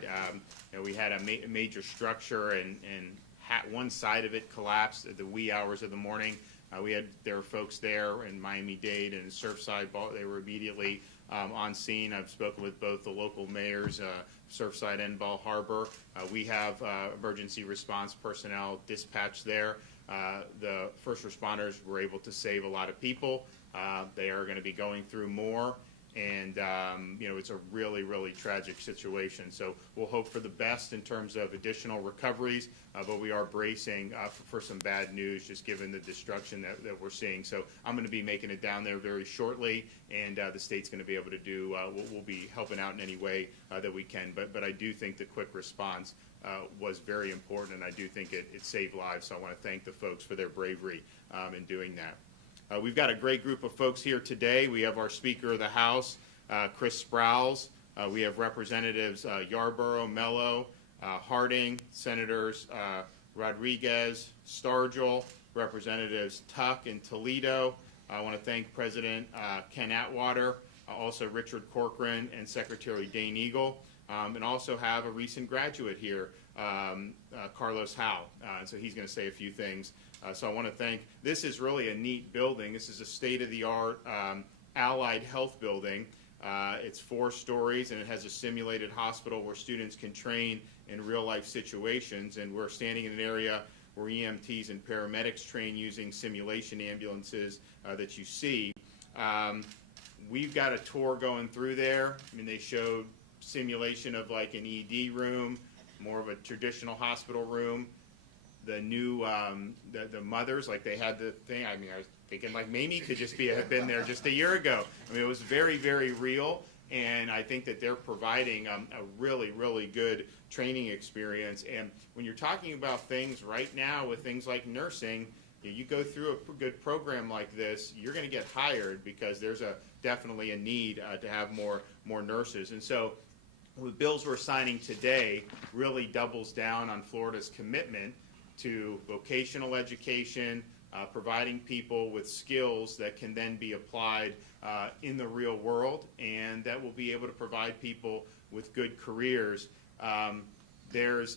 Surfside. We had a major structure, and one side of it collapsed at the wee hours of the morning. There were folks there in Miami-Dade and Surfside. They were immediately on scene. I've spoken with both the local mayors, Surfside and Bal Harbour. We have emergency response personnel dispatched there. The first responders were able to save a lot of people. They are going to be going through more, and it's a really, really tragic situation. So we'll hope for the best in terms of additional recoveries, but we are bracing for some bad news, just given the destruction that we're seeing. So I'm going to be making it down there very shortly, and the state's going to be able to do. We'll be helping out in any way that we can. But I do think the quick response was very important, and I do think it saved lives. So I want to thank the folks for their bravery in doing that. We've got a great group of folks here today. We have our Speaker of the House, Chris Sprowls. We have Representatives Yarborough, Mello, Harding, Senators Rodriguez, Stargell, Representatives Tuck and Toledo. I want to thank President Ken Atwater, also Richard Corcoran, and Secretary Dane Eagle, and also have a recent graduate here, Carlos Howe. So he's going to say a few things. So I want to thank, this is really a neat building. This is a state-of-the-art allied health building. It's 4 stories, and it has a simulated hospital where students can train in real-life situations. And we're standing in an area where EMTs and paramedics train using simulation ambulances that you see. We've got a tour going through there. I mean, they showed simulation of like an ED room, more of a traditional hospital room. The new, the mothers, like they had the thing, I mean, I was thinking like Mamie could just have been there just a year ago. I mean, it was very, very real, and I think that they're providing a really, really good training experience. And when you're talking about things right now with things like nursing, you go through a good program like this, you're going to get hired because there's definitely a need to have more nurses. And so the bills we're signing today really doubles down on Florida's commitment to vocational education, providing people with skills that can then be applied in the real world, and that will be able to provide people with good careers. There's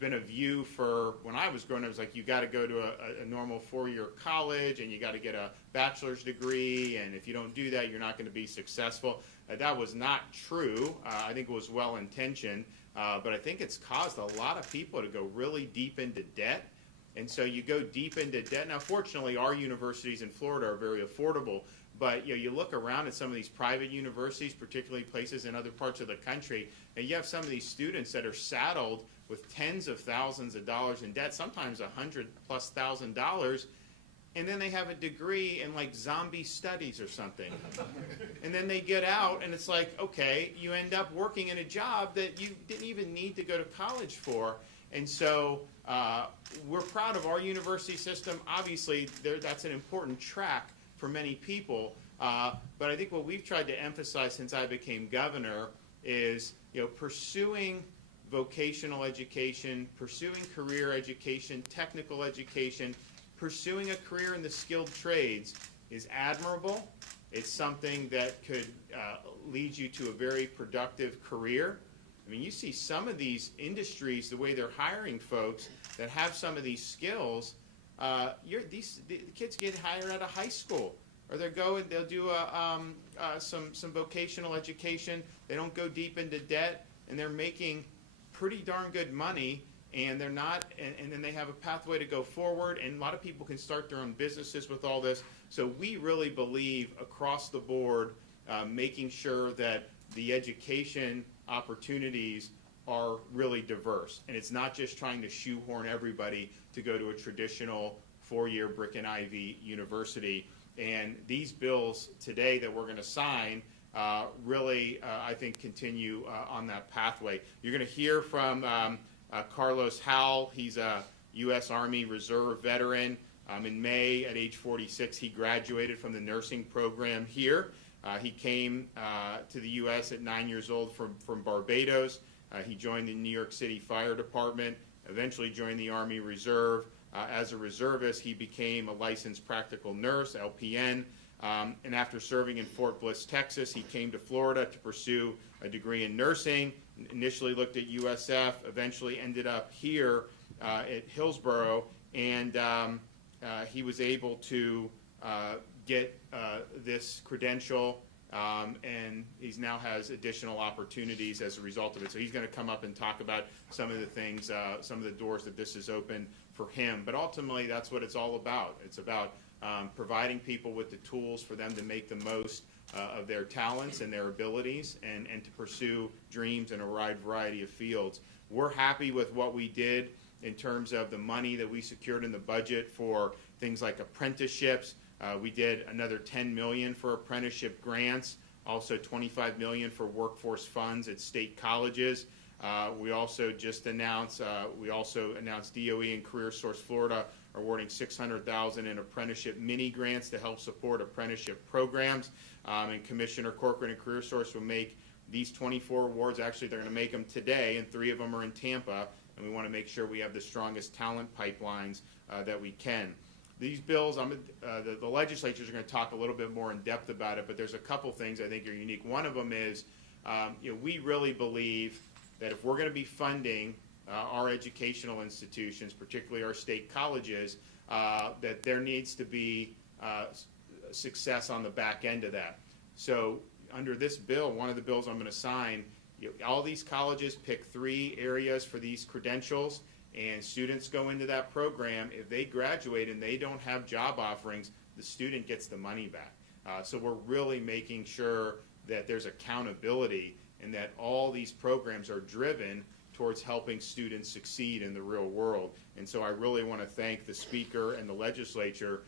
been a view for, when I was growing up, it was like you got to go to a normal 4-year college and you got to get a bachelor's degree, and if you don't do that, you're not going to be successful. That was not true. I think it was well-intentioned. But I think it's caused a lot of people to go really deep into debt. And so you go deep into debt. Now, fortunately, our universities in Florida are very affordable. But you look around at some of these private universities, particularly places in other parts of the country, and you have some of these students that are saddled with tens of thousands of dollars in debt, sometimes $100,000+, and then they have a degree in like zombie studies or something. And then they get out, and it's like, okay, you end up working in a job that you didn't even need to go to college for. And so we're proud of our university system. Obviously, that's an important track for many people. But I think what we've tried to emphasize since I became governor is, pursuing vocational education, pursuing career education, technical education, pursuing a career in the skilled trades is admirable. It's something that could lead you to a very productive career. I mean, you see some of these industries, the way they're hiring folks that have some of these skills. The kids get hired out of high school, or they'll do some vocational education. They don't go deep into debt, and they're making pretty darn good money. And they're not, and then they have a pathway to go forward, and a lot of people can start their own businesses with all this. So we really believe across the board, making sure that the education opportunities are really diverse. And it's not just trying to shoehorn everybody to go to a traditional 4-year brick and ivy university. And these bills today that we're going to sign really, I think, continue on that pathway. You're going to hear from Carlos Howe. He's a U.S. Army Reserve veteran. In May, at age 46, he graduated from the nursing program here. He came to the U.S. at 9 years old from Barbados. He joined the New York City Fire Department, eventually joined the Army Reserve. As a reservist, he became a licensed practical nurse, LPN. And after serving in Fort Bliss, Texas, he came to Florida to pursue a degree in nursing. Initially looked at USF, eventually ended up here at Hillsborough, and he was able to get this credential, and he now has additional opportunities as a result of it. So he's going to come up and talk about some of the things, some of the doors that this has opened for him. But ultimately, that's what it's all about. It's about providing people with the tools for them to make the most of their talents and their abilities, and to pursue dreams in a wide variety of fields. We're happy with what we did in terms of the money that we secured in the budget for things like apprenticeships. We did another $10 million for apprenticeship grants, also $25 million for workforce funds at state colleges. We also announced DOE and CareerSource Florida awarding $600,000 in apprenticeship mini grants to help support apprenticeship programs. And Commissioner Corcoran and CareerSource will make these 24 awards. Actually, they're going to make them today, and 3 of them are in Tampa. And we want to make sure we have the strongest talent pipelines that we can. These bills, the legislatures are going to talk a little bit more in depth about it, but there's a couple things I think are unique. One of them is, we really believe that if we're going to be funding our educational institutions, particularly our state colleges, that there needs to be success on the back end of that. So under this bill, one of the bills I'm going to sign, all these colleges pick 3 areas for these credentials, and students go into that program. If they graduate and they don't have job offerings, the student gets the money back. So we're really making sure that there's accountability and that all these programs are driven towards helping students succeed in the real world. And so I really want to thank the Speaker and the legislature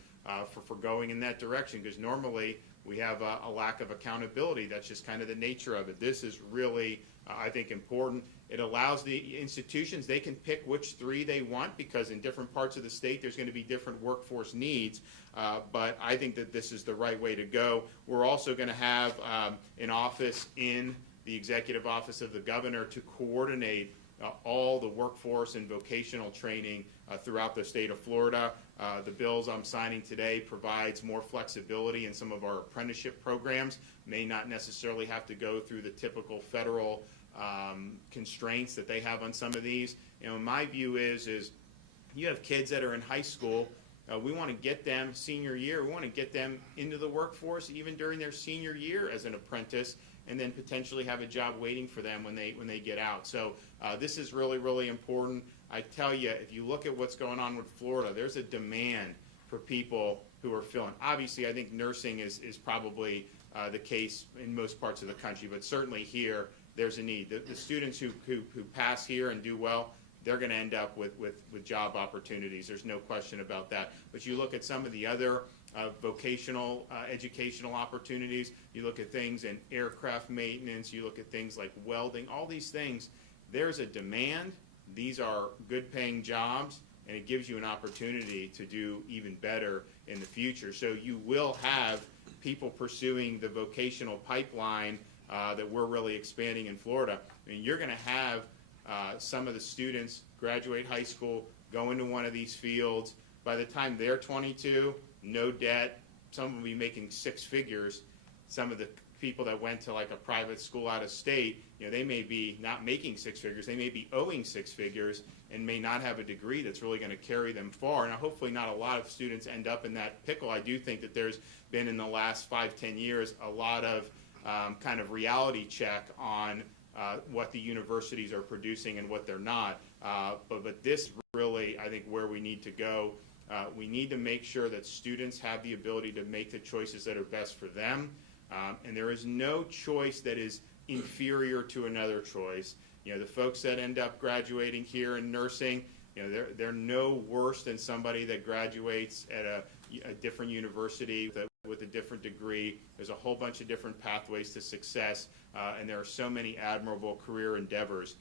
for going in that direction, because normally we have a lack of accountability. That's just kind of the nature of it. This is really, I think, important. It allows the institutions, they can pick which 3 they want, because in different parts of the state there's going to be different workforce needs, but I think that this is the right way to go. We're also going to have an office in the Executive Office of the Governor to coordinate all the workforce and vocational training throughout the state of Florida. The bills I'm signing today provides more flexibility in some of our apprenticeship programs. May not necessarily have to go through the typical federal constraints that they have on some of these. My view is you have kids that are in high school. We want to get them senior year. We want to get them into the workforce even during their senior year as an apprentice, and then potentially have a job waiting for them when they get out. So this is really, really important. I tell you, if you look at what's going on with Florida, there's a demand for people who are filling. Obviously, I think nursing is probably the case in most parts of the country, but certainly here, there's a need. The students who pass here and do well, they're going to end up with job opportunities. There's no question about that. But you look at some of the other vocational educational opportunities, you look at things in aircraft maintenance, you look at things like welding, all these things, there's a demand. These are good paying jobs, and it gives you an opportunity to do even better in the future. So you will have people pursuing the vocational pipeline that we're really expanding in Florida. I mean, you're going to have some of the students graduate high school, go into one of these fields. By the time they're 22, no debt, some of them will be making 6 figures. Some of the people that went to like a private school out of state, they may be not making 6 figures, they may be owing 6 figures and may not have a degree that's really going to carry them far. Now, hopefully not a lot of students end up in that pickle. I do think that there's been in the last 5-10 years a lot of kind of reality check on what the universities are producing and what they're not. But this really, I think, where we need to go. We need to make sure that students have the ability to make the choices that are best for them. And there is no choice that is inferior to another choice. The folks that end up graduating here in nursing, they're no worse than somebody that graduates at a different university with a different degree. There's a whole bunch of different pathways to success, and there are so many admirable career endeavors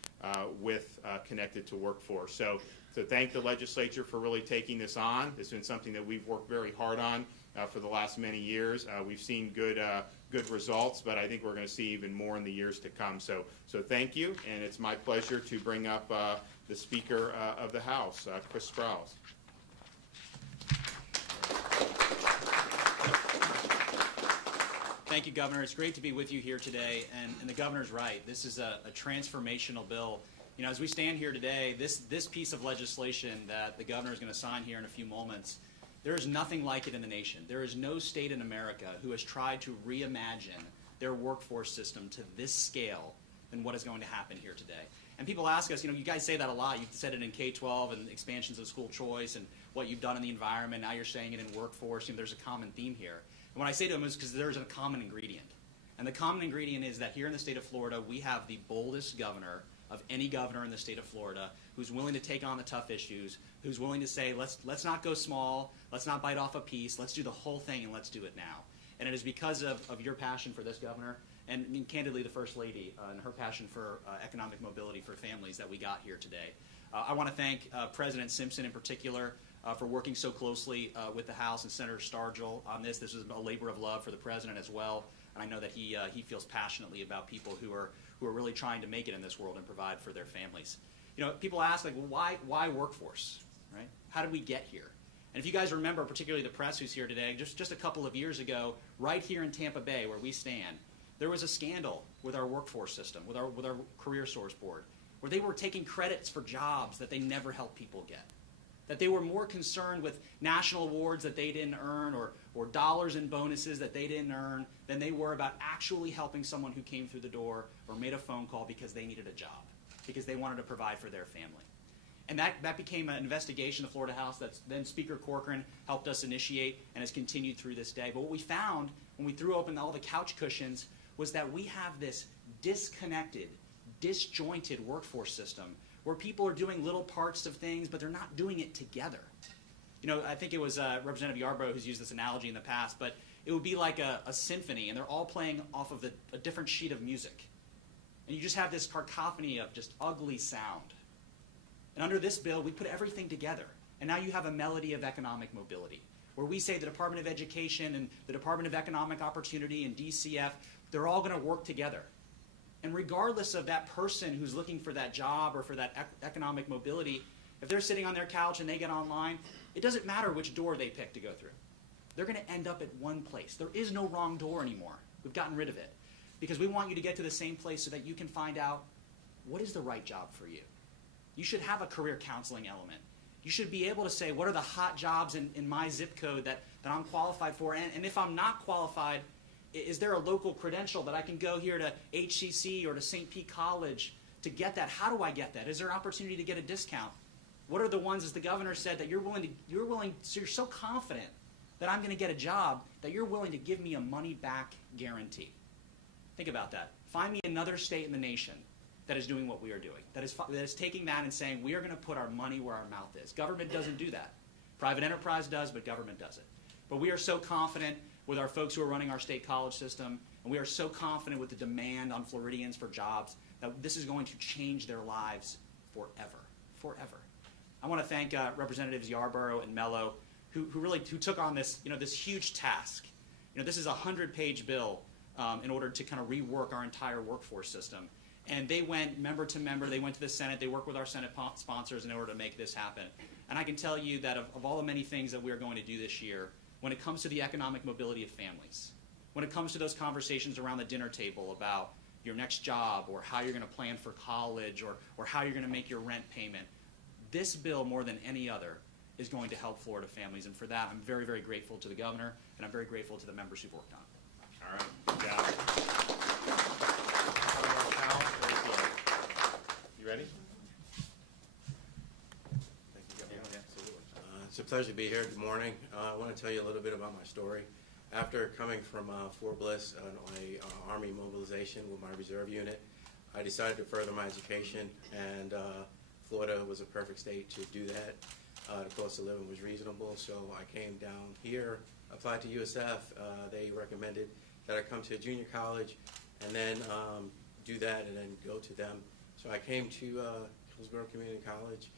connected to workforce. So thank the legislature for really taking this on. It's been something that we've worked very hard on for the last many years. We've seen good results, but I think we're going to see even more in the years to come. So thank you, and it's my pleasure to bring up the Speaker of the House, Chris Sprowls. Thank you, Governor. It's great to be with you here today, and the Governor's right. This is a transformational bill. You know, as we stand here today, this piece of legislation that the Governor is going to sign here in a few moments, there is nothing like it in the nation. There is no state in America who has tried to reimagine their workforce system to this scale than what is going to happen here today. And people ask us, you know, you guys say that a lot. You've said it in K-12 and expansions of school choice and what you've done in the environment. Now you're saying it in workforce. You know, there's a common theme here. And what I say to them is because there's a common ingredient. And the common ingredient is that here in the state of Florida, we have the boldest governor of any governor in the state of Florida who's willing to take on the tough issues, who's willing to say, let's not go small, let's not bite off a piece, let's do the whole thing and let's do it now. And it is because of your passion for this, Governor, and candidly the First Lady and her passion for economic mobility for families that we got here today. I want to thank President Simpson in particular for working so closely with the House and Senator Stargell on this. This is a labor of love for the President as well, and I know that he feels passionately about people who are really trying to make it in this world and provide for their families. You know, people ask, like, well, why workforce, right? How did we get here? And if you guys remember, particularly the press who's here today, just a couple of years ago, right here in Tampa Bay where we stand, there was a scandal with our workforce system, with our Career Source Board, where they were taking credits for jobs that they never helped people get. That they were more concerned with national awards that they didn't earn or dollars in bonuses that they didn't earn than they were about actually helping someone who came through the door or made a phone call because they needed a job, because they wanted to provide for their family. And that became an investigation of the Florida House that then Speaker Corcoran helped us initiate and has continued through this day. But what we found when we threw open all the couch cushions was that we have this disconnected, disjointed workforce system where people are doing little parts of things, but they're not doing it together. You know, I think it was Representative Yarborough who's used this analogy in the past, but it would be like a symphony, and they're all playing off of a different sheet of music. And you just have this cacophony of just ugly sound. And under this bill, we put everything together. And now you have a melody of economic mobility, where we say the Department of Education and the Department of Economic Opportunity and DCF, they're all going to work together. And regardless of that person who's looking for that job or for that economic mobility, if they're sitting on their couch and they get online, it doesn't matter which door they pick to go through. They're going to end up at one place. There is no wrong door anymore. We've gotten rid of it. Because we want you to get to the same place so that you can find out what is the right job for you. You should have a career counseling element. You should be able to say, what are the hot jobs in my zip code that I'm qualified for? And if I'm not qualified, is there a local credential that I can go here to HCC or to St. Pete College to get that? How do I get that? Is there an opportunity to get a discount? What are the ones, as the governor said, that you're so confident that I'm going to get a job that you're willing to give me a money-back guarantee? Think about that. Find me another state in the nation that is doing what we are doing, that is taking that and saying we are going to put our money where our mouth is. Government doesn't do that. Private enterprise does, but government doesn't. But we are so confident with our folks who are running our state college system, and we are so confident with the demand on Floridians for jobs that this is going to change their lives forever, forever. I want to thank Representatives Yarborough and Mello, who took on this, this huge task. This is a 100-page bill in order to kind of rework our entire workforce system. And they went member to member. They went to the Senate. They worked with our Senate sponsors in order to make this happen. And I can tell you that of all the many things that we're going to do this year, when it comes to the economic mobility of families, when it comes to those conversations around the dinner table about your next job or how you're going to plan for college or how you're going to make your rent payment, this bill, more than any other, is going to help Florida families. And for that, I'm very, very grateful to the governor, and I'm very grateful to the members who've worked on it. All right. Good job. You ready? Thank you, Governor. Yeah, absolutely. It's a pleasure to be here. Good morning. I want to tell you a little bit about my story. After coming from Fort Bliss on a Army mobilization with my reserve unit, I decided to further my education, and Florida was a perfect state to do that. The cost of living was reasonable, so I came down here, applied to USF. They recommended that I come to a junior college and then do that and then go to them. So I came to Hillsborough Community College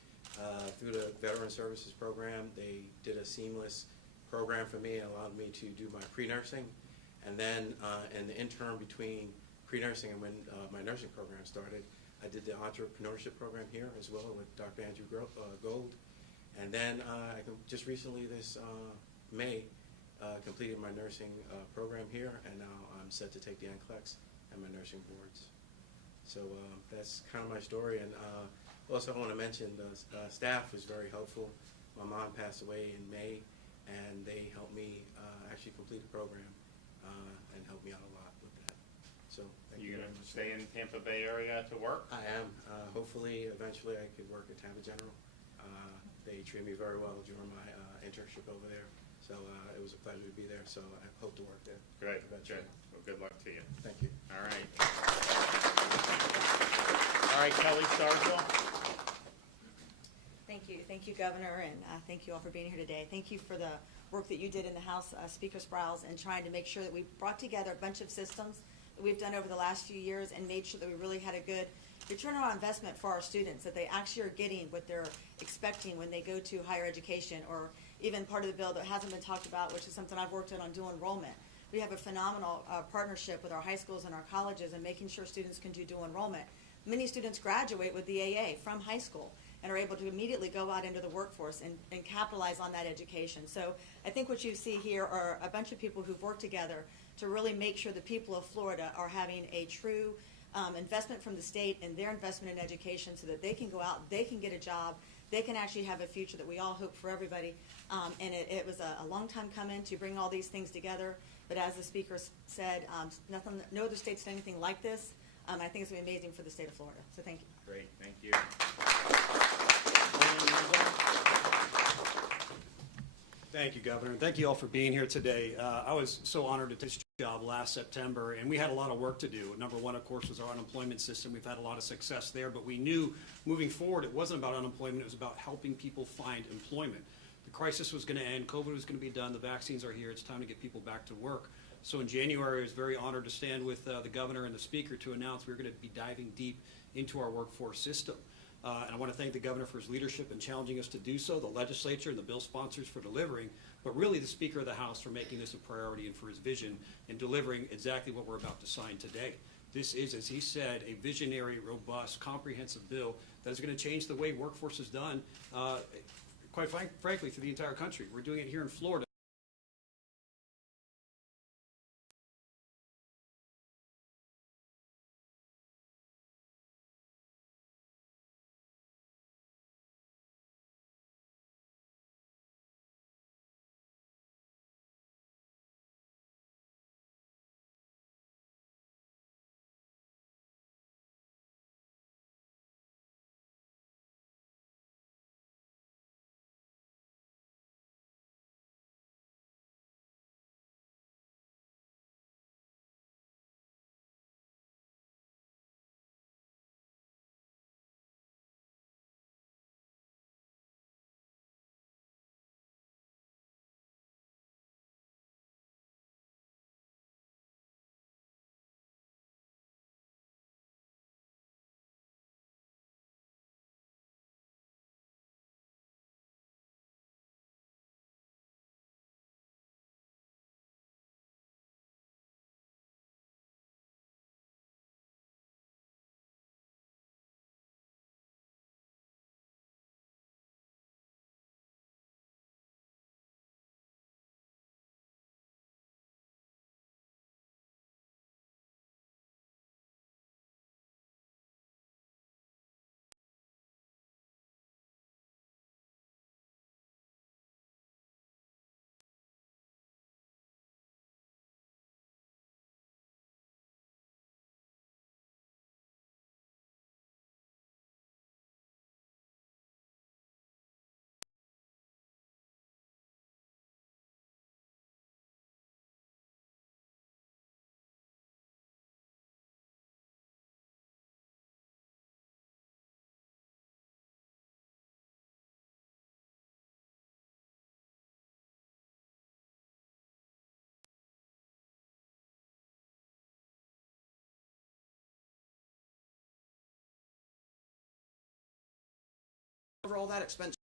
through the Veteran Services Program. They did a seamless program for me and allowed me to do my pre-nursing. And then in the interim between pre-nursing and when my nursing program started, I did the entrepreneurship program here as well with Dr. Andrew Gold. And then just recently this May, completed my nursing program here, and now I'm set to take the NCLEX and my nursing boards. So that's kind of my story. And also I want to mention the staff was very helpful. My mom passed away in May, and they helped me actually complete the program and helped me out a lot with that. So thank you You very going to much. stay in Tampa Bay area to work? I am. Hopefully, eventually, I could work at Tampa General. They treated me very well during my internship over there. So it was a pleasure to be there. So I hope to work there. Good, eventually. good. Well, good luck to you. Thank you. All right. All right, Kelly Starkville. Thank you, Governor, and thank you all for being here today. Thank you for the work that you did in the House, Speaker Sprouse, and trying to make sure that we brought together a bunch of systems that we've done over the last few years and made sure that we really had a good return on investment for our students, that they actually are getting what they're expecting when they go to higher education, or even part of the bill that hasn't been talked about, which is something I've worked on dual enrollment. We have a phenomenal partnership with our high schools and our colleges and making sure students can do dual enrollment. Many students graduate with the AA from high school and are able to immediately go out into the workforce and capitalize on that education. So I think what you see here are a bunch of people who've worked together to really make sure the people of Florida are having a true investment from the state and their investment in education, so that they can go out, they can get a job, they can actually have a future that we all hope for everybody. And it was a long time coming to bring all these things together. But as the speaker said, no other state's done anything like this. I think it's going to be amazing for the state of Florida. So thank you. Great, thank you. Thank you, Governor, and thank you all for being here today. I was so honored to take this job last September, and we had a lot of work to do. Number one, of course, was our unemployment system. We've had a lot of success there, but we knew moving forward it wasn't about unemployment, it was about helping people find employment. The crisis was going to end, COVID was going to be done, the vaccines are here, it's time to get people back to work. So in January, I was very honored to stand with the Governor and the Speaker to announce we were going to be diving deep into our workforce system. And I want to thank the Governor for his leadership in challenging us to do so, the legislature and the bill sponsors for delivering, but really the Speaker of the House for making this a priority and for his vision in delivering exactly what we're about to sign today. This is, as he said, a visionary, robust, comprehensive bill that is going to change the way workforce is done, quite frankly, through the entire country. We're doing it here in Florida. Cover all that expense.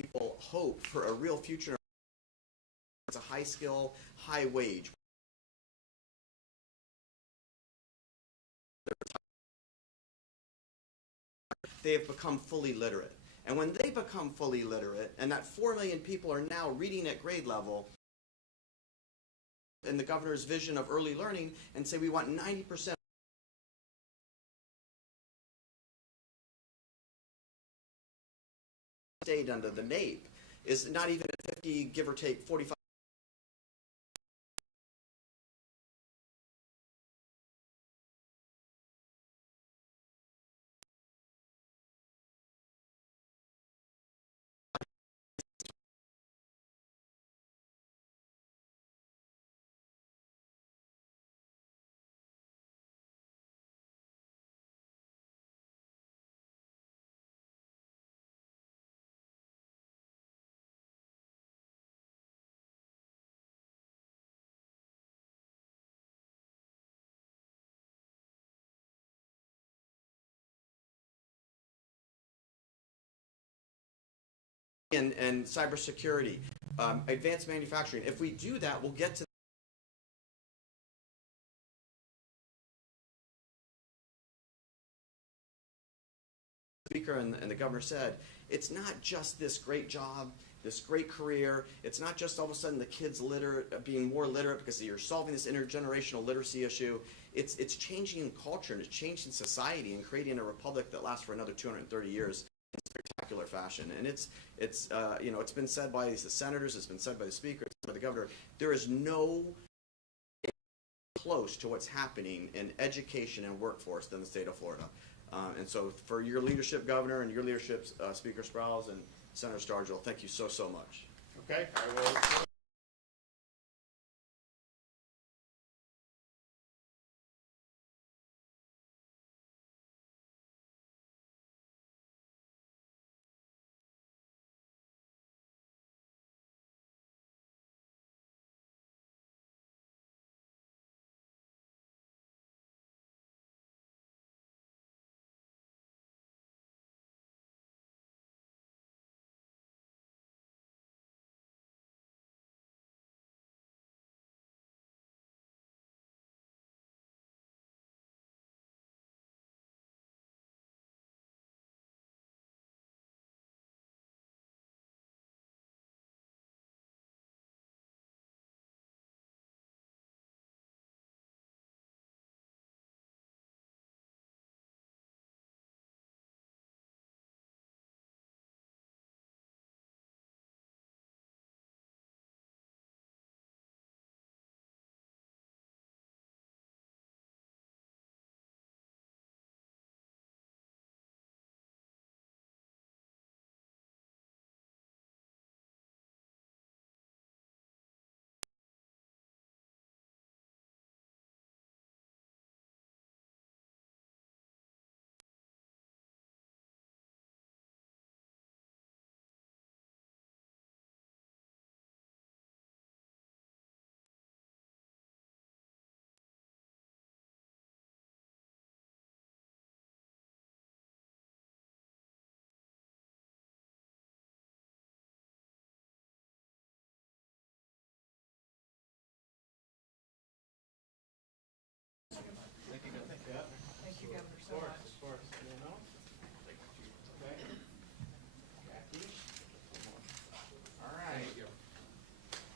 People hope for a real future. It's a high skill, high wage. they have become fully literate. And when they become fully literate, and that 4 million people are now reading at grade level, in the governor's vision of early learning, and say we want 90% state under the NAEP, is not even 50, give or take 45. And cybersecurity, advanced manufacturing. If we do that, we'll get to the speaker and the governor said, it's not just this great job, this great career. It's not just all of a sudden the kids being more literate because you're solving this intergenerational literacy issue. It's changing culture and it's changing society and creating a republic that lasts for another 230 years. Spectacular fashion, and it's been said by the senators, it's been said by the speaker, it's by the governor. There is no close to what's happening in education and workforce than the state of Florida. And so, for your leadership, Governor, and your leadership, Speaker Sprouse and Senator Stargell, thank you so much. Okay, I will.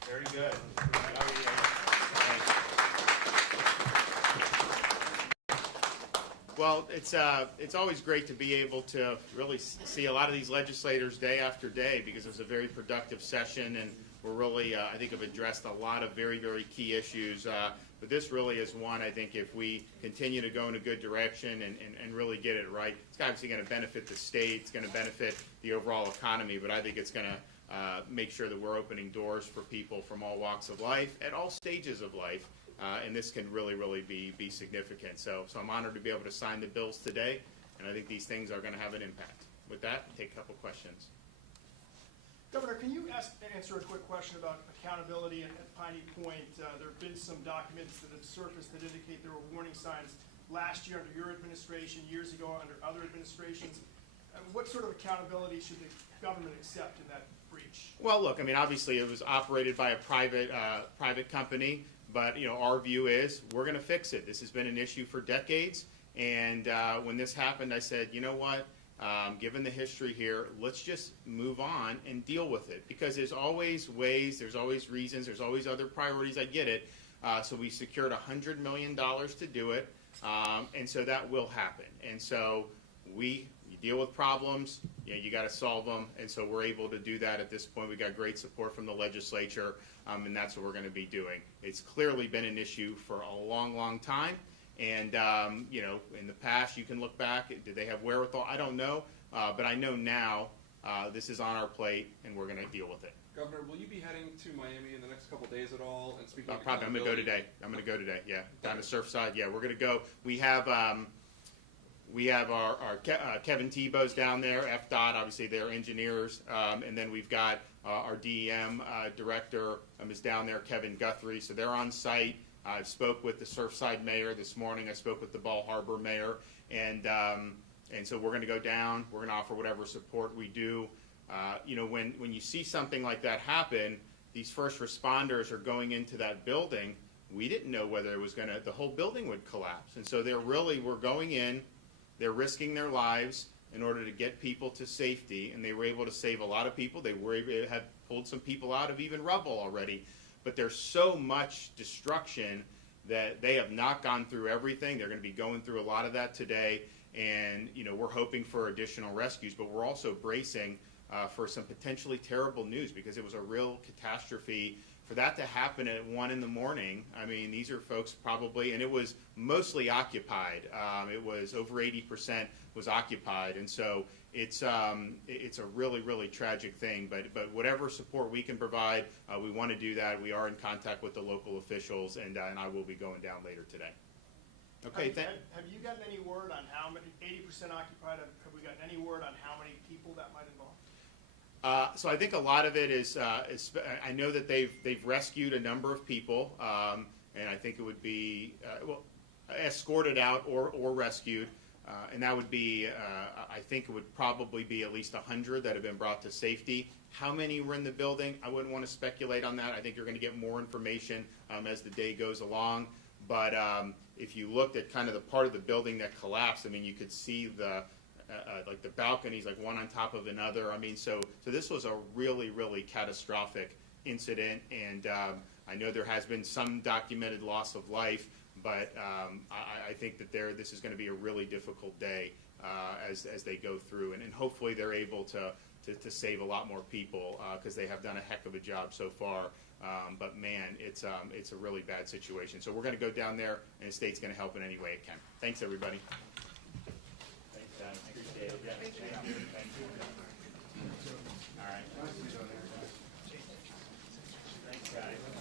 Very good. Well, it's always great to be able to really see a lot of these legislators day after day because it was a very productive session, and we're really, I think, have addressed a lot of very, very key issues. But this really is one, I think, if we continue to go in a good direction and really get it right, it's obviously going to benefit the state, it's going to benefit the overall economy, but I think it's going to make sure that we're opening doors for people from all walks of life at all stages of life, and this can really, really be significant. So I'm honored to be able to sign the bills today, and I think these things are going to have an impact. With that, take a couple questions. Governor, can you answer a quick question about accountability at Piney Point? There have been some documents that have surfaced that indicate there were warning signs last year under your administration, years ago under other administrations. What sort of accountability should the government accept in that breach? Well, look, I mean, obviously it was operated by a private company, but our view is we're going to fix it. This has been an issue for decades, and when this happened, I said, you know what? given the history here, let's just move on and deal with it, because there's always ways, there's always reasons, there's always other priorities. I get it. So we secured $100 million to do it, and so that will happen. And so you deal with problems, you got to solve them, and so we're able to do that at this point. We got great support from the legislature, and that's what we're going to be doing. It's clearly been an issue for a long, long time, and in the past, you can look back. Did they have wherewithal? I don't know, but I know now this is on our plate, and we're going to deal with it. Governor, will you be heading to Miami in the next couple days at all and speaking? Probably. I'm going to go today. Yeah, down to Surfside. Yeah, we're going to go. We have our Kevin Tebow's down there. FDOT, obviously, they're engineers, and then we've got our DEM director is down there, Kevin Guthrie. So they're on site. I spoke with the Surfside mayor this morning. I spoke with the Ball Harbor mayor, and so we're going to go down. We're going to offer whatever support we do. When you see something like that happen, these first responders are going into that building. We didn't know whether it was the whole building would collapse. And so we're going in, they're risking their lives in order to get people to safety, and they were able to save a lot of people. They were able to have pulled some people out of even rubble already. But there's so much destruction that they have not gone through everything. They're going to be going through a lot of that today. And, we're hoping for additional rescues, but we're also bracing for some potentially terrible news, because it was a real catastrophe. For that to happen at 1 in the morning, I mean, these are folks probably, and it was mostly occupied. It was over 80% was occupied, and so it's a really, really tragic thing. But whatever support we can provide, we want to do that. We are in contact with the local officials, and I will be going down later today. Okay. Have you gotten any word on how many, 80% occupied, have we gotten any word on how many people that might involve? So I think a lot of it is I know that they've rescued a number of people, and I think it would be escorted out or rescued, and that would be I think it would probably be at least 100 that have been brought to safety. How many were in the building? I wouldn't want to speculate on that. I think you're going to get more information as the day goes along. But if you looked at kind of the part of the building that collapsed, I mean, you could see like the balconies, like one on top of another. I mean, so this was a really, really catastrophic incident, and I know there has been some documented loss of life, but I think that this is going to be a really difficult day as they go through, and hopefully they're able to save a lot more people, because they have done a heck of a job so far. But man, it's a really bad situation. So we're going to go down there, and the state's going to help in any way it can. Thanks, everybody. Thanks, guys. Appreciate it. Yeah. Thank you. All right. Thanks, guys.